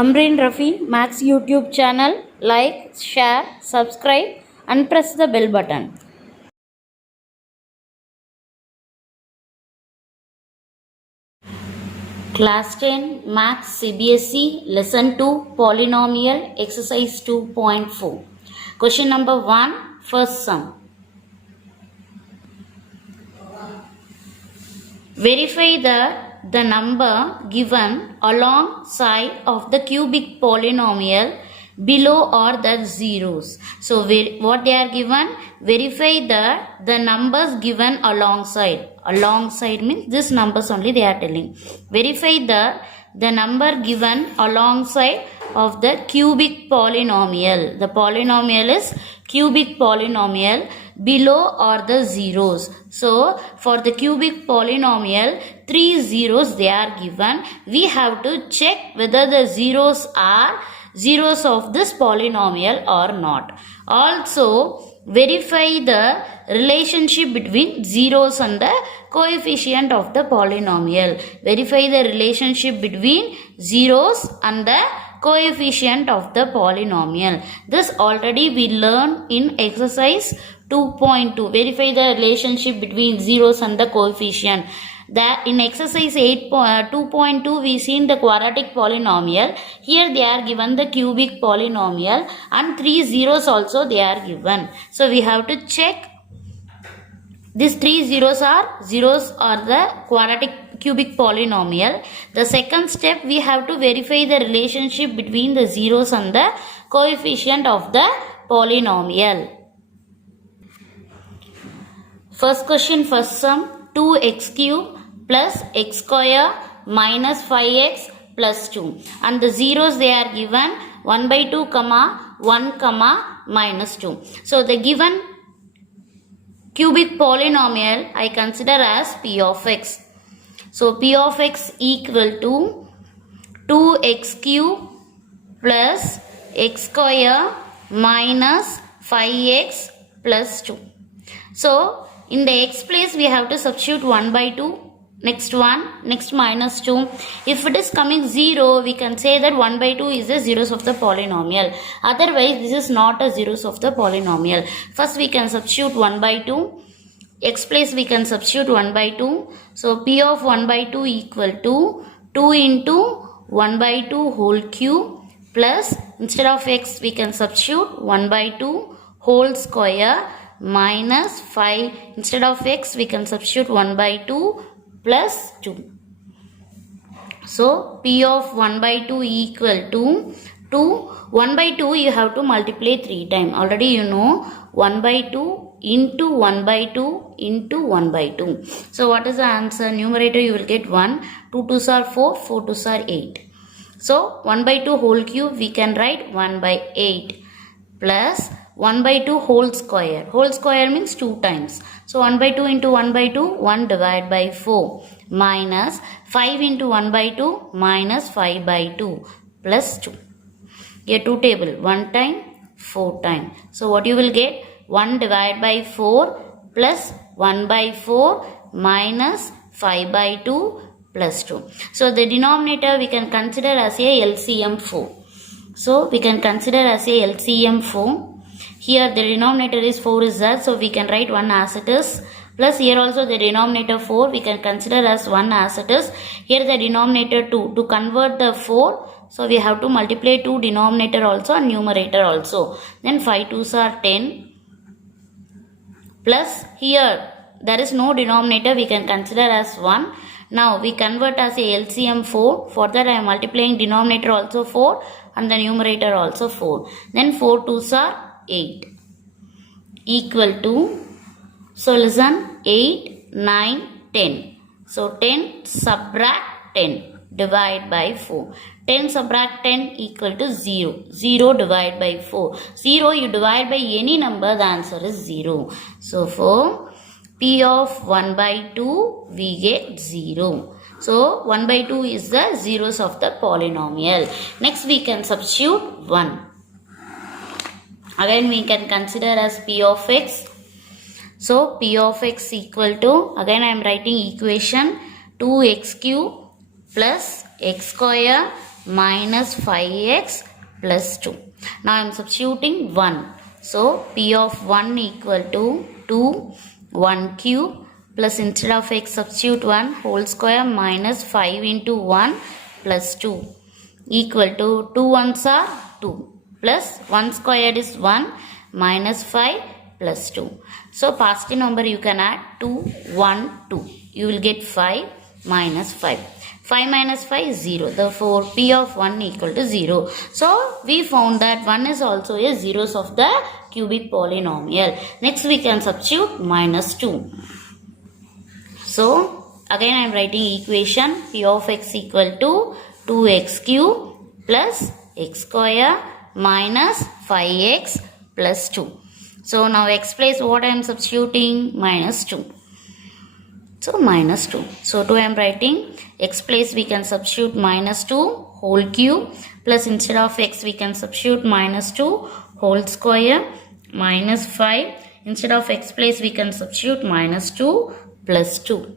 Amreen Rafi, Max YouTube channel. Like, share, subscribe and press the bell button. Class 10 Max CBSE Lesson 2 Polynomial Exercise 2.4. Question number 1, first sum. Verify that the number given alongside of the cubic polynomial below are the zeros. So what they are given? Verify that the numbers given alongside. Alongside means this numbers only they are telling. Verify that the number given alongside of the cubic polynomial. The polynomial is cubic polynomial. Below are the zeros. So for the cubic polynomial, 3 zeros they are given. We have to check whether the zeros are zeros of this polynomial or not. Also verify the relationship between zeros and the coefficient of the polynomial. Verify the relationship between zeros and the coefficient of the polynomial. This already we learned in exercise 2.2. Verify the relationship between zeros and the coefficient. That in exercise 2.2 we seen the quadratic polynomial. Here they are given the cubic polynomial and 3 zeros also they are given. So we have to check these 3 zeros are the quadratic cubic polynomial. The second step we have to verify the relationship between the zeros and the coefficient of the polynomial. First question, first sum, 2x cube plus x square minus 5x plus 2. And the zeros they are given 1 by 2, 1, minus 2. So the given cubic polynomial I consider as p of x. So p of x equal to 2x cube plus x square minus 5x plus 2. So in the x place we have to substitute 1 by 2. Next 1, next minus 2. If it is coming 0, we can say that 1 by 2 is the zeros of the polynomial. Otherwise, this is not a zeros of the polynomial. First, we can substitute 1 by 2. X place we can substitute 1 by 2. So, P of 1 by 2 equal to 2 into 1 by 2 whole cube plus instead of x we can substitute 1 by 2 whole square minus 5. Instead of x we can substitute 1 by 2 plus 2. So, P of 1 by 2 equal to 1 by 2 you have to multiply 3 times. Already you know 1 by 2 into 1 by 2 into 1 by 2. So, what is the answer? Numerator you will get 1. 2 2s are 4, 4 2s are 8. So, 1 by 2 whole cube we can write 1 by 8 plus 1 by 2 whole square. Whole square means 2 times. So 1 by 2 into 1 by 2, 1 divided by 4 minus 5 into 1 by 2 minus 5 by 2 plus 2. Here 2 table, 1 time, 4 time. So what you will get? 1 divided by 4 plus 1 by 4 minus 5 by 2 plus 2. So the denominator we can consider as a LCM 4. So we can consider as a LCM 4. Here the denominator is 4 is that, so we can write 1 as it is. Plus here also the denominator 4 we can consider as 1 as it is. Here the denominator 2. To convert the 4, so we have to multiply 2 denominator also and numerator also. Then 5 2s are 10. Plus here there is no denominator, we can consider as 1. Now we convert as a LCM 4. For that I am multiplying denominator also 4 and the numerator also 4. Then 4 2s are 8 equal to, so listen, 8, 9, 10. So 10 subtract 10 divide by 4. 10 subtract 10 equal to 0. 0 divide by 4. 0 you divide by any number, the answer is 0. So for P of 1 by 2 we get 0. So 1 by 2 is the zeros of the polynomial. Next we can substitute 1. Again we can consider as P of x. So P of x equal to, again I am writing equation 2x cube plus x square minus 5x plus 2. Now I am substituting 1. So P of 1 equal to 2, 1 cube plus instead of x substitute 1 whole square minus 5 into 1 plus 2 equal to 2 ones are 2 plus 1 squared is 1 minus 5 plus 2. So positive number you can add 2, 1, 2. You will get 5 minus 5. 5 minus 5 is 0. Therefore, P of 1 equal to 0. So, we found that 1 is also a zeros of the cubic polynomial. Next, we can substitute minus 2. So, again I am writing equation P of x equal to 2x cube plus x square minus 5x plus 2. So, now x place what I am substituting? Minus 2. So, minus 2. So, 2 I am writing x place we can substitute minus 2 whole cube plus instead of x we can substitute minus 2 whole square minus 5. Instead of x place we can substitute minus 2 plus 2.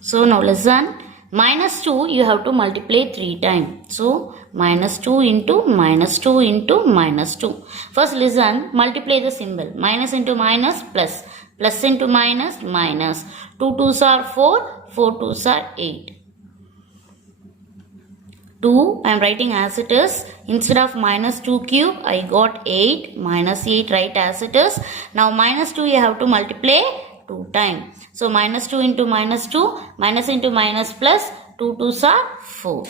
So, now listen, minus 2 you have to multiply 3 times. So, minus 2 into minus 2 into minus 2. First listen, multiply the symbol. Minus into minus plus. Plus into minus minus. 2 2s are 4. 4 2s are 8. 2 I am writing as it is. Instead of minus 2 cube I got 8. Minus 8 write as it is. Now minus 2 you have to multiply 2 times. So minus 2 into minus 2. Minus into minus plus. 2 2s are 4.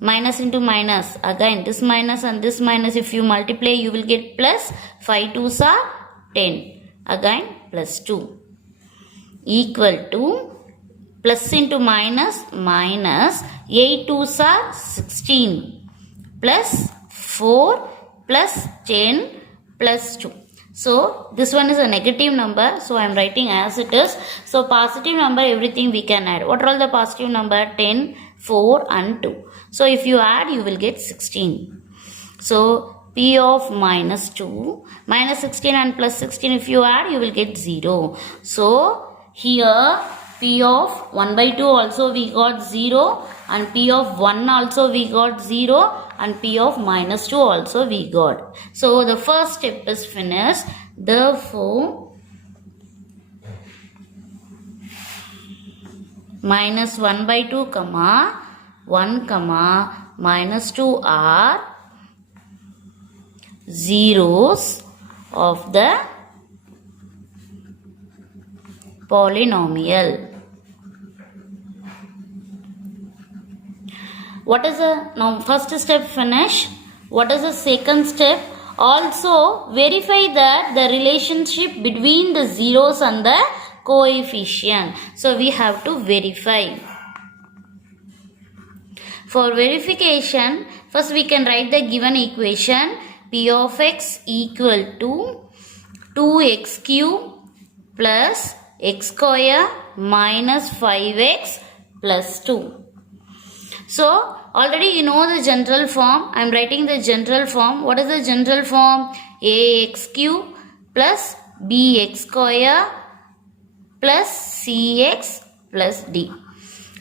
Minus into minus. Again this minus and this minus if you multiply you will get plus. 5 2s are 10. Again plus 2. Equal to plus into minus minus 8 2s are 16 plus 4 plus 10 plus 2. So this one is a negative number. So I am writing as it is. So positive number everything we can add. What are all the positive number? 10, 4 and 2. So if you add you will get 16. So P of minus 2 minus 16 and plus 16 if you add you will get 0. So here P of 1 by 2 also we got 0 and P of 1 also we got 0 and P of minus 2 also we got. So the first step is finished. Therefore minus 1 by 2 comma 1 comma minus 2 are zeros of the polynomial. What is the now first step finish? What is the second step? Also verify that the relationship between the zeros and the coefficient. So we have to verify. For verification, first we can write the given equation P of x equal to 2x cube plus x square minus 5x plus 2. So, already you know the general form. I am writing the general form. What is the general form? Ax cube plus bx square plus cx plus d.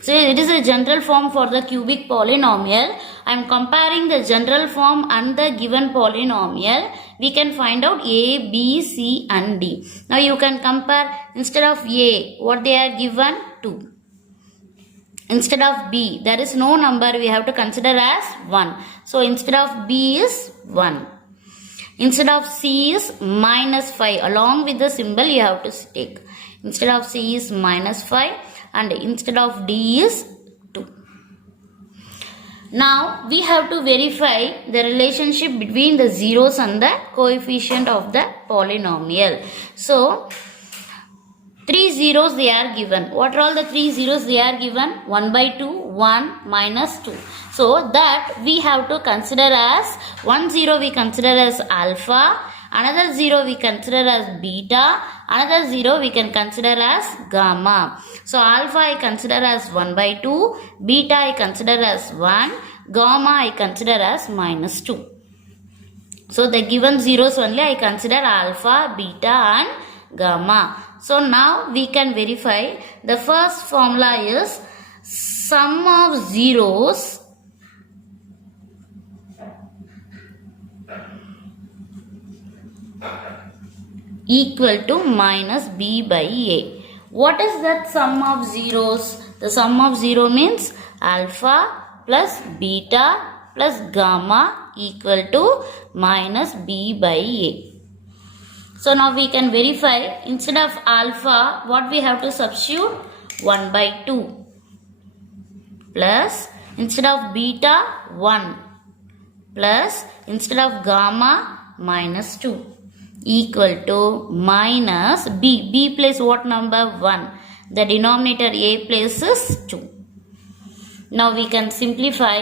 So, it is a general form for the cubic polynomial. I am comparing the general form and the given polynomial. We can find out a, b, c and d. Now, you can compare instead of a, what they are given? 2. Instead of b, there is no number we have to consider as 1. So, instead of b is 1. Instead of c is minus 5. Along with the symbol you have to take. Instead of c is minus 5 and instead of d is 2. Now, we have to verify the relationship between the zeros and the coefficient of the polynomial. So, 3 zeros they are given. What are all the 3 zeros they are given? 1 by 2, 1 minus 2. So that we have to consider as 1 0 we consider as alpha, another 0 we consider as beta, another 0 we can consider as gamma. So alpha I consider as 1 by 2, beta I consider as 1, gamma I consider as minus 2. So the given zeros only I consider alpha, beta and gamma. So now we can verify. The first formula is sum of zeros equal to minus b by a. What is that sum of zeros? The sum of 0 means alpha plus beta plus gamma equal to minus b by a. So now we can verify, instead of alpha, what we have to substitute? 1 by 2 plus instead of beta 1 plus instead of gamma minus 2 equal to minus b. B place what number? 1. The denominator a places 2. Now we can simplify.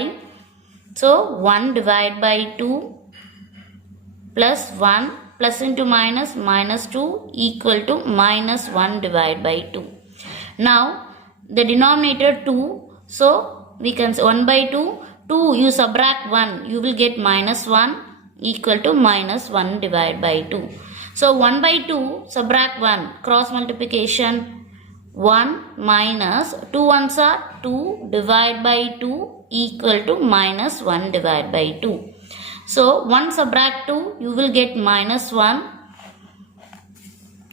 So 1 divided by 2 plus 1 plus into minus minus 2 equal to minus 1 divided by 2. Now the denominator 2, so we can say 1 by 2, 2 you subtract 1, you will get minus 1 equal to minus 1 divided by 2. So 1 by 2 subtract 1, cross multiplication, 1 minus 2 ones are 2 divided by 2 equal to minus 1 divided by 2. So 1 subtract 2, you will get minus 1.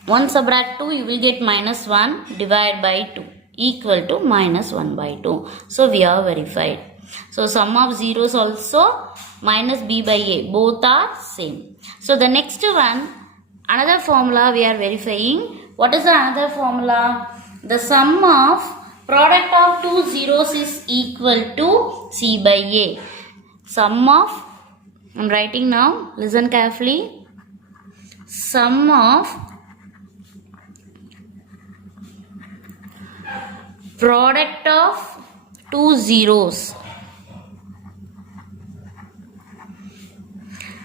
1 subtract 2, you will get minus 1 divided by 2 equal to minus 1 by 2. So we have verified. So sum of zeros also minus b by a, both are same. So the next one, another formula we are verifying. What is the another formula? The sum of product of two zeros is equal to c by a. Sum of, I am writing now, listen carefully. Sum of product of two zeros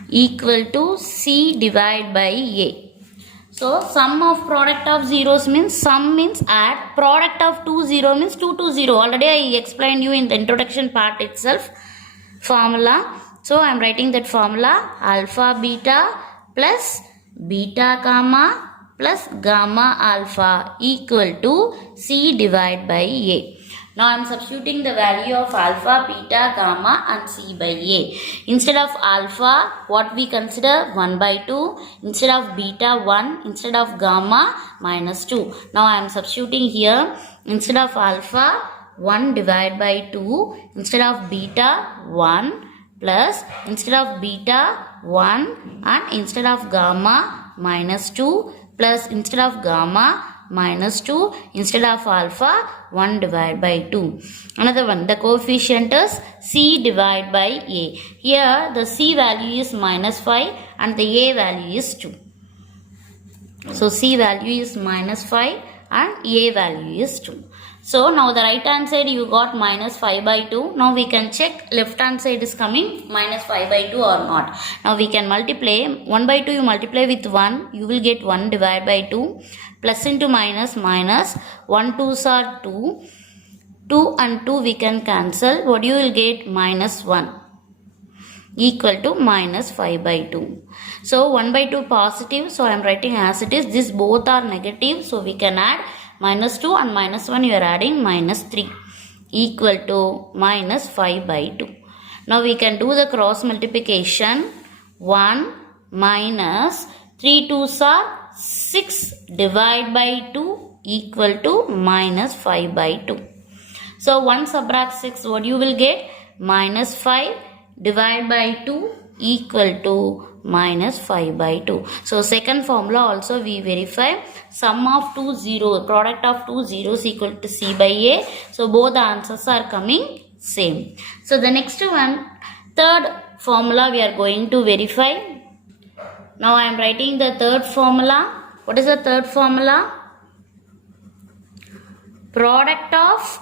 equal to c divided by a. So sum of product of zeros means, sum means add, product of two zero means 2 to 0. Already I explained you in the introduction part itself formula. So I am writing that formula, alpha beta plus beta gamma plus gamma alpha equal to c divided by a. Now I am substituting the value of alpha, beta, gamma and c by a. Instead of alpha, what we consider? 1 by 2. Instead of beta, 1. Instead of gamma, minus 2. Now I am substituting here, instead of alpha, 1 divided by 2. Instead of beta, 1 plus instead of beta, 1 and instead of gamma, minus 2 plus instead of gamma, minus 2, instead of alpha, 1 divided by 2. Another one, the coefficient is c divided by a. Here the c value is minus 5 and the a value is 2. So c value is minus 5 and a value is 2. So now the right hand side you got minus 5 by 2. Now we can check left hand side is coming minus 5 by 2 or not. Now we can multiply, 1 by 2 you multiply with 1, you will get 1 divided by 2. Plus into minus, minus, 1 2s are 2. 2 and 2 we can cancel. What you will get? Minus 1 equal to minus 5 by 2. So 1 by 2 positive. So I am writing as it is. This both are negative. So we can add minus 2 and minus 1 you are adding minus 3 equal to minus 5 by 2. Now we can do the cross multiplication. 1 minus 3 2s are 6 divided by 2 equal to minus 5 by 2. So 1 subtract 6, what you will get? Minus 5 divided by 2 equal to minus 5 by 2. So second formula also we verify, sum of two zeros, product of two zeros equal to c by a. So both the answers are coming same. So the next one, third formula we are going to verify. Now I am writing the third formula. What is the third formula? Product of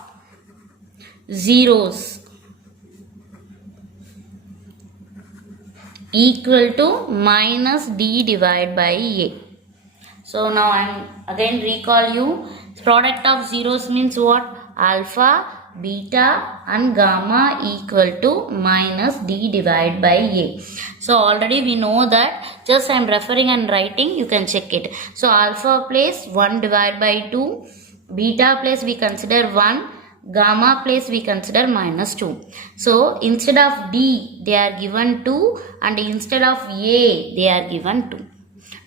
zeros equal to minus d divided by a. So now I am again recall you. Product of zeros means what? Alpha, beta and gamma equal to minus d divided by a. So already we know that, just I am referring and writing, you can check it. So alpha place 1 divided by 2, beta place we consider 1, gamma place we consider minus 2. So instead of d they are given 2 and instead of a they are given 2.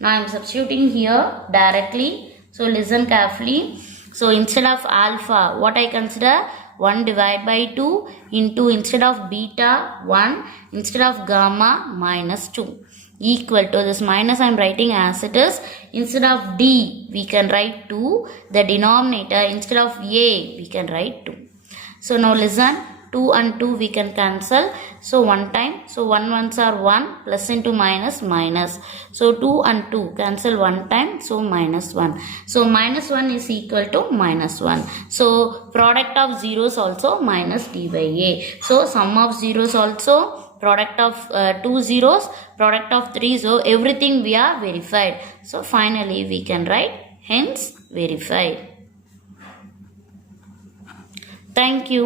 Now I am substituting here directly. So listen carefully. So instead of alpha, what I consider? 1 divided by 2 into instead of beta 1, instead of gamma minus 2, equal to this minus I am writing as it is. Instead of d we can write 2. The denominator instead of a we can write 2. So now listen, 2 and 2 we can cancel. So 1 time. So 1 ones are 1, plus into minus minus. So 2 and 2 cancel 1 time. So minus 1. So minus 1 is equal to minus 1. So product of zeros also minus d by a. So sum of zeros also, product of 2 zeros, product of 3 zeros, everything we are verified. So finally we can write hence verified. Thank you.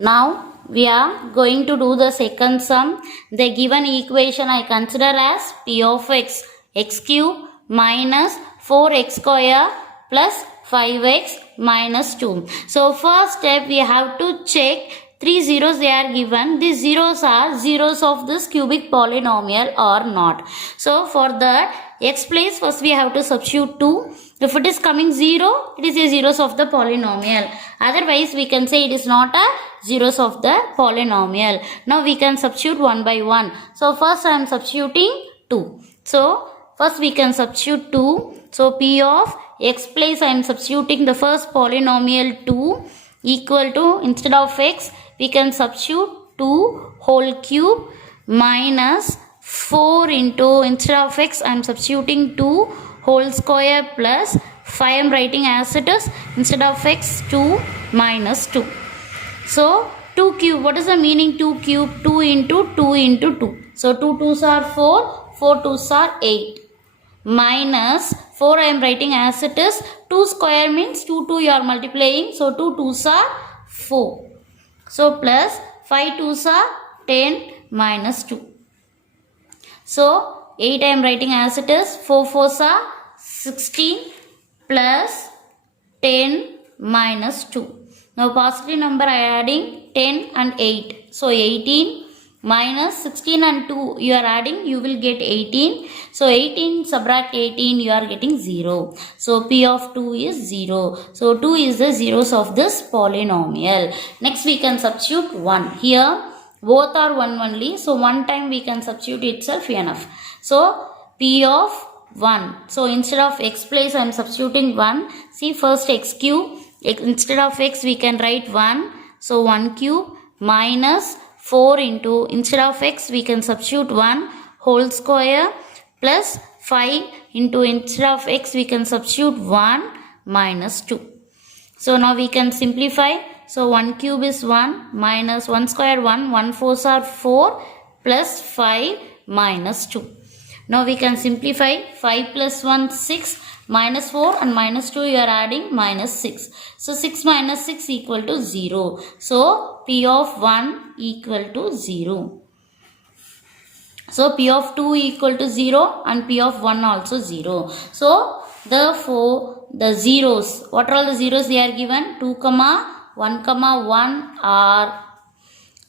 Now we are going to do the second sum. The given equation I consider as p of x, x cube minus 4x square plus 5x minus 2. So first step we have to check 3 zeros they are given. These zeros are zeros of this cubic polynomial or not. So for that, x place first we have to substitute 2. If it is coming 0, it is a zeros of the polynomial. Otherwise we can say it is not a zeros of the polynomial. Now we can substitute one by one. So first I am substituting 2. So first we can substitute 2. So p of x place I am substituting the first polynomial 2 equal to, instead of x we can substitute 2 whole cube minus 4 into, instead of x I am substituting 2 whole square plus 5 I am writing as it is, instead of x 2 minus 2. So 2 cube, what is the meaning 2 cube? 2 into 2 into 2. So 2 2s are 4, 4 2s are 8. Minus 4 I am writing as it is. 2 square means 2 2 you are multiplying. So 2 2s are 4. So plus 5 2s are 10 minus 2. So 8 I am writing as it is. 4 4s are 16 plus 10 minus 2. Now positive number I am adding 10 and 8. So 18 minus 16 and 2 you are adding, you will get 18. So 18 subtract 18 you are getting 0. So p of 2 is 0. So 2 is the zeros of this polynomial. Next we can substitute 1. Here both are 1 only. So 1 time we can substitute itself enough. So p of 1. So instead of x place I am substituting 1. See first x cube. Instead of x we can write 1. So 1 cube minus 4 into, instead of x we can substitute 1 whole square plus 5 into, instead of x we can substitute 1 minus 2. So now we can simplify. So 1 cube is 1 minus 1 square 1, 1 4s are 4 plus 5 minus 2. Now we can simplify. 5 plus 1 6 minus 4 and minus 2 you are adding minus 6. So 6 minus 6 equal to 0. So p of 1 equal to 0. So p of 2 equal to 0 and p of 1 also 0. So therefore the zeros, what are all the zeros they are given? 2 comma 1 comma 1 are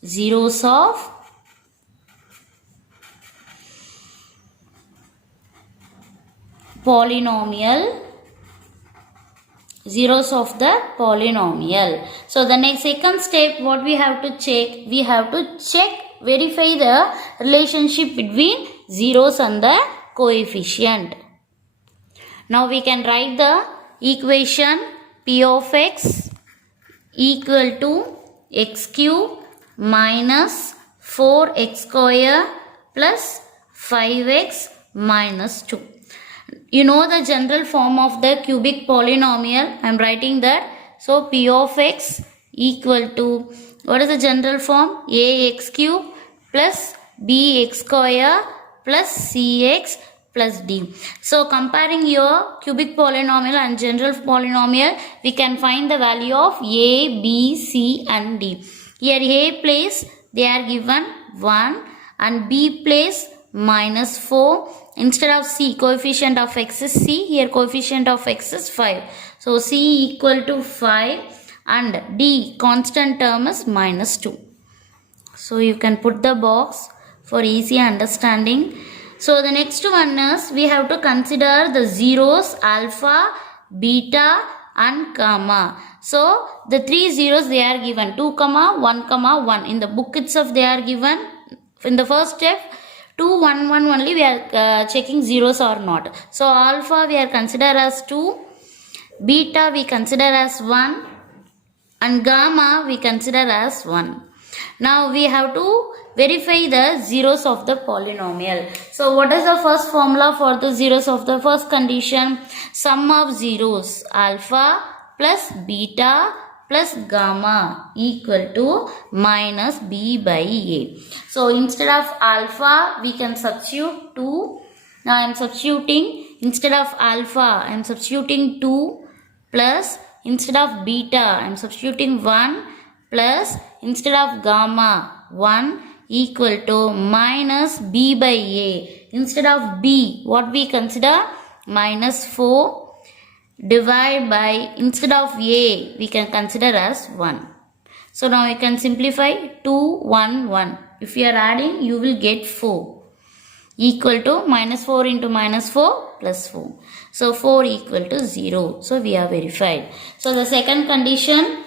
zeros of polynomial, zeros of the polynomial. So the next second step, what we have to check? We have to verify the relationship between zeros and the coefficient. Now we can write the equation p of x equal to x cube minus 4x square plus 5x minus 2. You know the general form of the cubic polynomial. I am writing that. So p of x equal to, what is the general form? ax cube plus bx square plus cx plus d. So comparing your cubic polynomial and general polynomial, we can find the value of a, b, c and d. Here a place they are given 1 and b place minus 4. Instead of c, coefficient of x is c. Here coefficient of x is 5. So c equal to 5 and d constant term is minus 2. So you can put the box for easy understanding. So the next one is we have to consider the zeros alpha, beta and gamma. So the three zeros they are given 2, 1, 1. In the book itself they are given. In the first step 2, 1, 1 only we are checking zeros or not. So alpha we are consider as 2, beta we consider as 1 and gamma we consider as 1. Now we have to verify the zeros of the polynomial. So what is the first formula for the zeros of the first condition? Sum of zeros alpha plus beta plus gamma equal to minus b by a. So instead of alpha we can substitute 2. Now I am substituting instead of alpha I am substituting 2 plus instead of beta I am substituting 1 plus instead of gamma 1 equal to minus b by a. Instead of b what we consider? Minus 4 divide by instead of a we can consider as 1. So now you can simplify 2, 1, 1. If you are adding you will get 4 equal to minus 4 into minus 4 plus 4. So 4 equal to 0. So we are verified. So the second condition,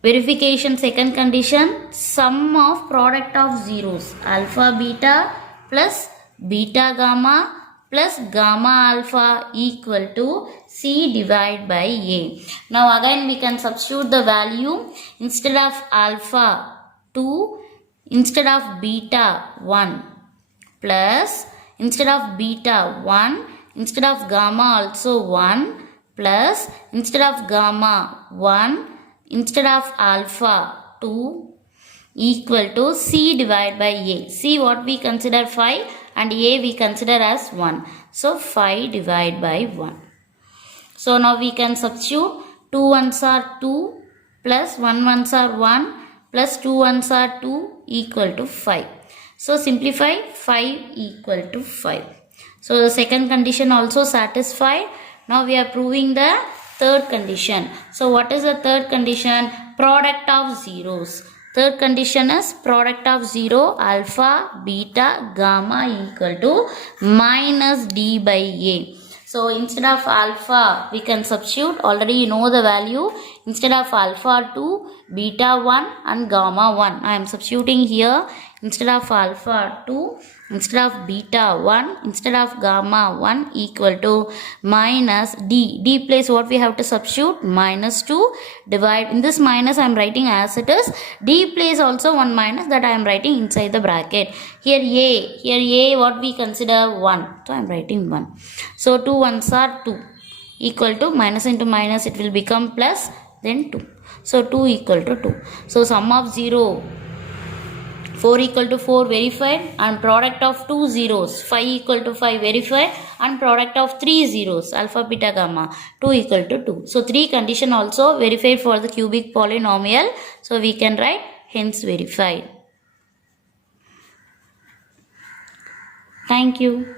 verification second condition, sum of product of zeros alpha beta plus beta gamma plus gamma alpha equal to c divided by a. Now again we can substitute the value. Instead of alpha 2, instead of beta 1 plus instead of beta 1, instead of gamma also 1 plus instead of gamma 1, instead of alpha 2 equal to c divided by a. C what we consider 5 and a we consider as 1. So 5 divided by 1. So now we can substitute 2 ones are 2 plus 1 ones are 1 plus 2 ones are 2 equal to 5. So simplify 5 equal to 5. So the second condition also satisfied. Now we are proving the third condition. So what is the third condition? Product of zeros. Third condition is product of 0 alpha beta gamma equal to minus d by a. So instead of alpha we can substitute, already you know the value. Instead of alpha 2, beta 1 and gamma 1. I am substituting here. Instead of alpha 2, instead of beta 1, instead of gamma 1 equal to minus d. D place what we have to substitute? Minus 2 divide. In this minus I am writing as it is. D place also one minus that I am writing inside the bracket. Here a what we consider 1. So I am writing 1. So 2 ones are 2 equal to minus into minus it will become plus then 2. So 2 equal to 2. So sum of 0 4 equal to 4 verified and product of 2 zeros 5 equal to 5 verified and product of 3 zeros alpha beta gamma 2 equal to 2. So 3 condition also verified for the cubic polynomial. So we can write hence verified. Thank you.